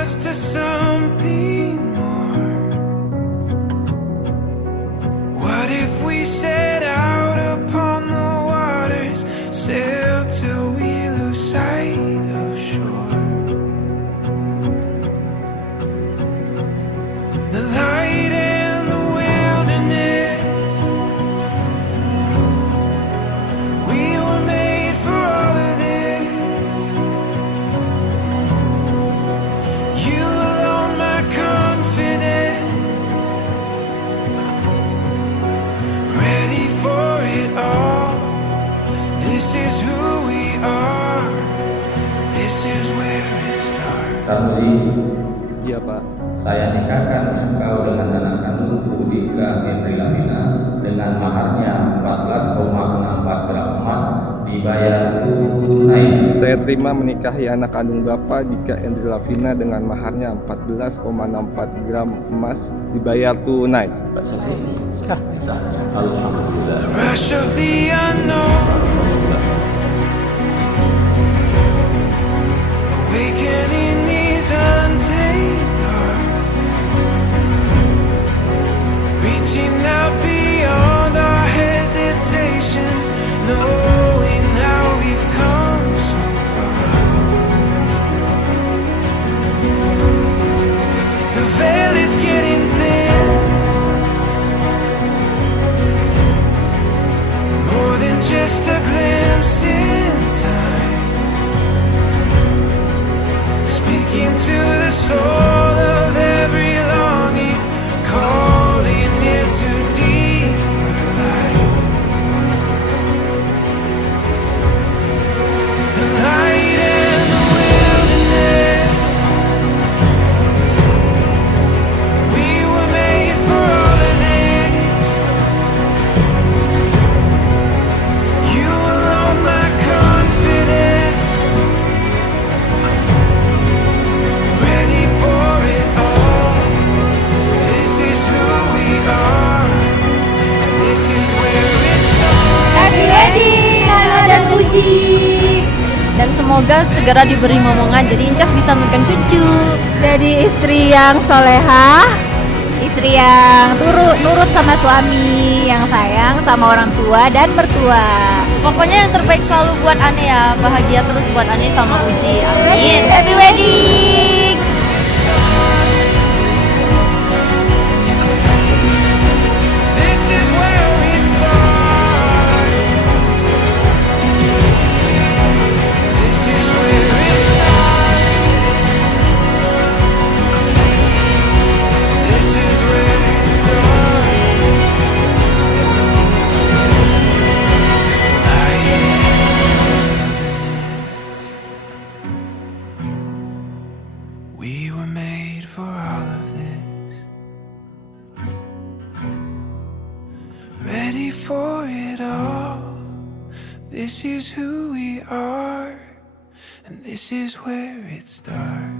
us to something more? What if we set out upon the waters, sail till we lose sight of shore? The light and the wilderness, we were made for all of this. You alone my confidence, ready for it all. This is who we are, this is where it starts. Tarmuzi, Iya Pak. saya nikahkan engkau dengan anak kandungku Dika Henry Lavina dengan maharnya 14,64 gram emas dibayar tunai. Saya terima menikahi anak kandung Bapak Dika Henry Lavina dengan maharnya 14,64 gram emas dibayar tunai. Pak Saksi, sah. Alhamdulillah. The rush of the unknown, awakening these untamed hearts, reaching out beyond our hesitations, knowing how we've come so far. The veil is getting thin, more than just a glimpse in time, speaking to the soul of every longing, calling it to deeper light. The light and the wilderness, we were made for all of this. You alone my confidence, ready for it all. This is who we are, and this is where it starts. Happy wedding Hana dan Puji. Dan semoga segera diberi momongan jadi Incas bisa megang cucu. Jadi istri yang solehah, istri yang nurut sama suami, yang sayang sama orang tua dan mertua. Pokoknya yang terbaik selalu buat Ane ya, bahagia terus buat Ane sama Puji. Amin. Happy wedding. This is where it starts. This is where it starts. This is where it starts. We were made for all of this, ready for it all. This is who we are, and this is where it starts.